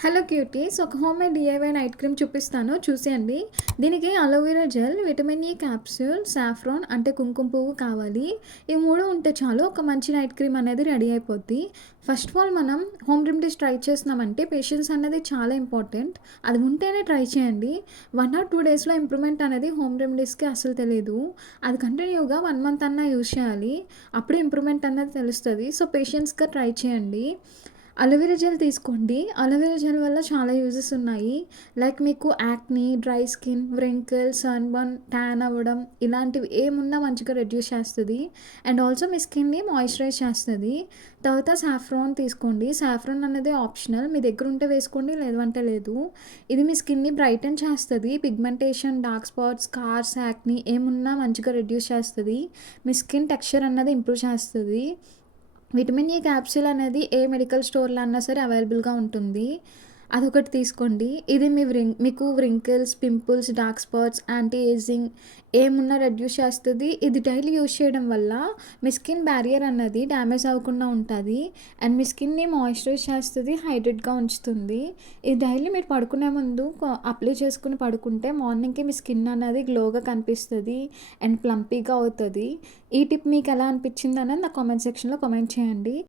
Hello cuties, ఒక homemade DIY night cream చూపిస్తాను, చూసేయండి. దీనికి aloe vera gel, vitamin E capsule, saffron అంటే కుంకుమ పువ్వు కావాలి. ఈ 3 ఉంటే చాలు ఒక మంచి నైట్ క్రీమ్ అనేది రెడీ అయిపోద్ది. ఫస్ట్ ఆఫ్ ఆల్ మనం హోమ్ రెమెడీస్ ట్రై చేస్తున్నామంటే పేషెన్స్ అనేది చాలా ఇంపార్టెంట్. అది ఉంటేనే ట్రై చేయండి. 1 ఆర్ 2 డేస్‌లో ఇంప్రూవ్‌మెంట్ అనేది హోమ్ రెమెడీస్‌కి అస్సలు తెలీదు. అది కంటిన్యూగా 1 మంత్ అన్నా యూజ్ చేయాలి. అప్పుడే ఇంప్రూవ్‌మెంట్ అనేది తెలుస్తది. సో, పేషెన్స్‌గా ట్రై చేయండి. అలోవెరా జెల్ తీసుకోండి. అలోవెరా జెల్ వల్ల చాలా యూజెస్ ఉన్నాయి. లైక్ మీకు acne, dry skin, wrinkles, sunburn, tan అవ్వడం ఇలాంటివి ఏమున్నా మంచిగా రెడ్యూస్ చేస్తది. అండ్ ఆల్సో మీ స్కిన్‌ని మాయిశ్చరైజ్ చేస్తది. తర్వాత సాఫ్రాన్ తీసుకోండి. సాఫ్రాన్ అనేది ఆప్షనల్. మీ దగ్గర ఉంటే వేసుకోండి, లేదు అంటే లేదు. ఇది మీ స్కిన్‌ని బ్రైటన్ చేస్తది. Pigmentation, dark spots, scars, acne ఏమున్నా మంచిగా రెడ్యూస్ చేస్తది. మీ స్కిన్ టెక్స్చర్ అన్నది ఇంప్రూవ్ చేస్తది. విటమిన్ ఈ క్యాప్సూల్ అనేది ఏ మెడికల్ స్టోర్‌లో అన్నా సరే అవైలబుల్‌గా ఉంటుంది. అదొకటి తీసుకోండి. ఇది మీకు wrinkles, pimples, dark spots, anti ageing ఏమున్నా రెడ్యూస్ చేస్తది. ఇది డైలీ యూజ్ చేయడం వల్ల మీ స్కిన్ బ్యారియర్ అన్నది డ్యామేజ్ అవ్వకుండా ఉంటది. అండ్ మీ స్కిన్‌ని మాయిశ్చరైజ్ చేస్తది, హైడ్రేట్‌గా ఉంచుతుంది. ఇది డైలీ మీరు పడుకునే ముందు అప్లై చేసుకొని పడుకుంటే మార్నింగ్‌కి మీ స్కిన్ అనేది గ్లోగా కనిపిస్తది అండ్ ప్లంపీగా అవుతది. ఈ టిప్ మీకు ఎలా అనిపించిందనేది నా కామెంట్ సెక్షన్‌లో కామెంట్ చేయండి.